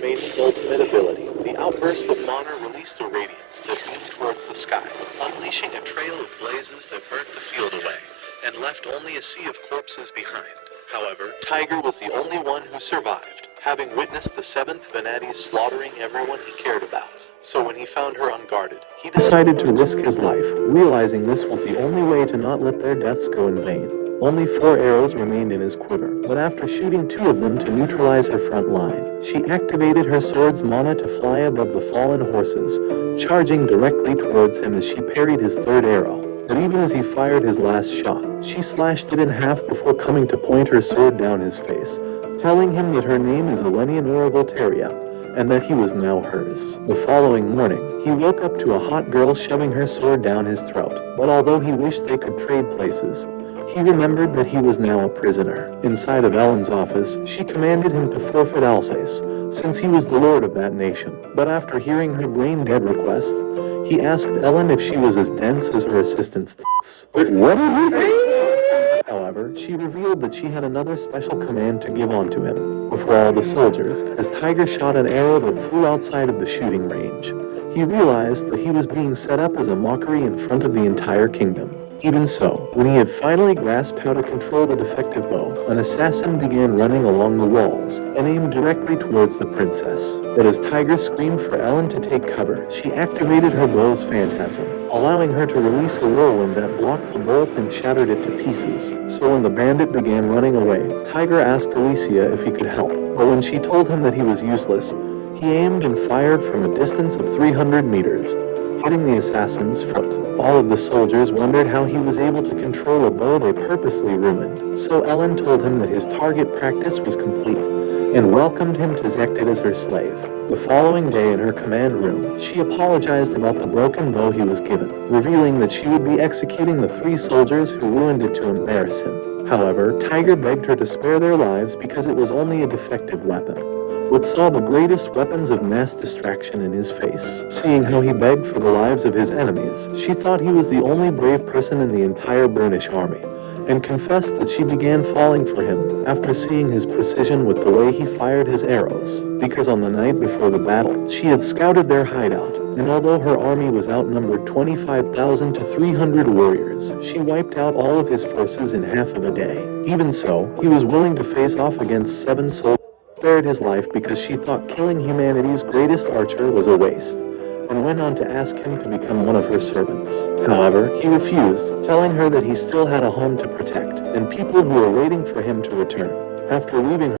Maiden's ultimate ability, the outburst of Mana released a radiance that beamed towards the sky, unleashing a trail of blazes that burnt the field away, and left only a sea of corpses behind. However, Tiger was the only one who survived, having witnessed the 7th Venati slaughtering everyone he cared about. So when he found her unguarded, he decided to risk his life, realizing this was the only way to not let their deaths go in vain. Only 4 arrows remained in his quiver, but after shooting 2 of them to neutralize her front line, she activated her sword's mana to fly above the fallen horses, charging directly towards him as she parried his 3rd arrow. But even as he fired his last shot, she slashed it in half before coming to point her sword down his face, telling him that her name is Eleonora Voltaria, and that he was now hers. The following morning, he woke up to a hot girl shoving her sword down his throat, but although he wished they could trade places, he remembered that he was now a prisoner. Inside of Ellen's office, she commanded him to forfeit Alsace, since he was the lord of that nation. But after hearing her brain-dead request, he asked Ellen if she was as dense as her assistant's tits. Wait, what did you say? However, she revealed that she had another special command to give on to him. Before all the soldiers, as Tiger shot an arrow that flew outside of the shooting range, he realized that he was being set up as a mockery in front of the entire kingdom. Even so, when he had finally grasped how to control the defective bow, an assassin began running along the walls and aimed directly towards the princess. But as Tiger screamed for Ellen to take cover, she activated her bow's phantasm, allowing her to release a whirlwind that blocked the bolt and shattered it to pieces. So when the bandit began running away, Tiger asked Alicia if he could help, but when she told him that he was useless, he aimed and fired from a distance of 300 meters, hitting the assassin's foot. All of the soldiers wondered how he was able to control a bow they purposely ruined, so Ellen told him that his target practice was complete, and welcomed him to Zekted as her slave. The following day in her command room, she apologized about the broken bow he was given, revealing that she would be executing the 3 soldiers who ruined it to embarrass him. However, Tiger begged her to spare their lives because it was only a defective weapon, but saw the greatest weapons of mass distraction in his face. Seeing how he begged for the lives of his enemies, she thought he was the only brave person in the entire Burnish army, and confessed that she began falling for him after seeing his precision with the way he fired his arrows, because on the night before the battle, she had scouted their hideout, and although her army was outnumbered 25,000 to 300 warriors, she wiped out all of his forces in half of a day. Even so, he was willing to face off against 7 soldiers, spared his life because she thought killing humanity's greatest archer was a waste, and went on to ask him to become one of her servants. However, he refused, telling her that he still had a home to protect, and people who were waiting for him to return. After leaving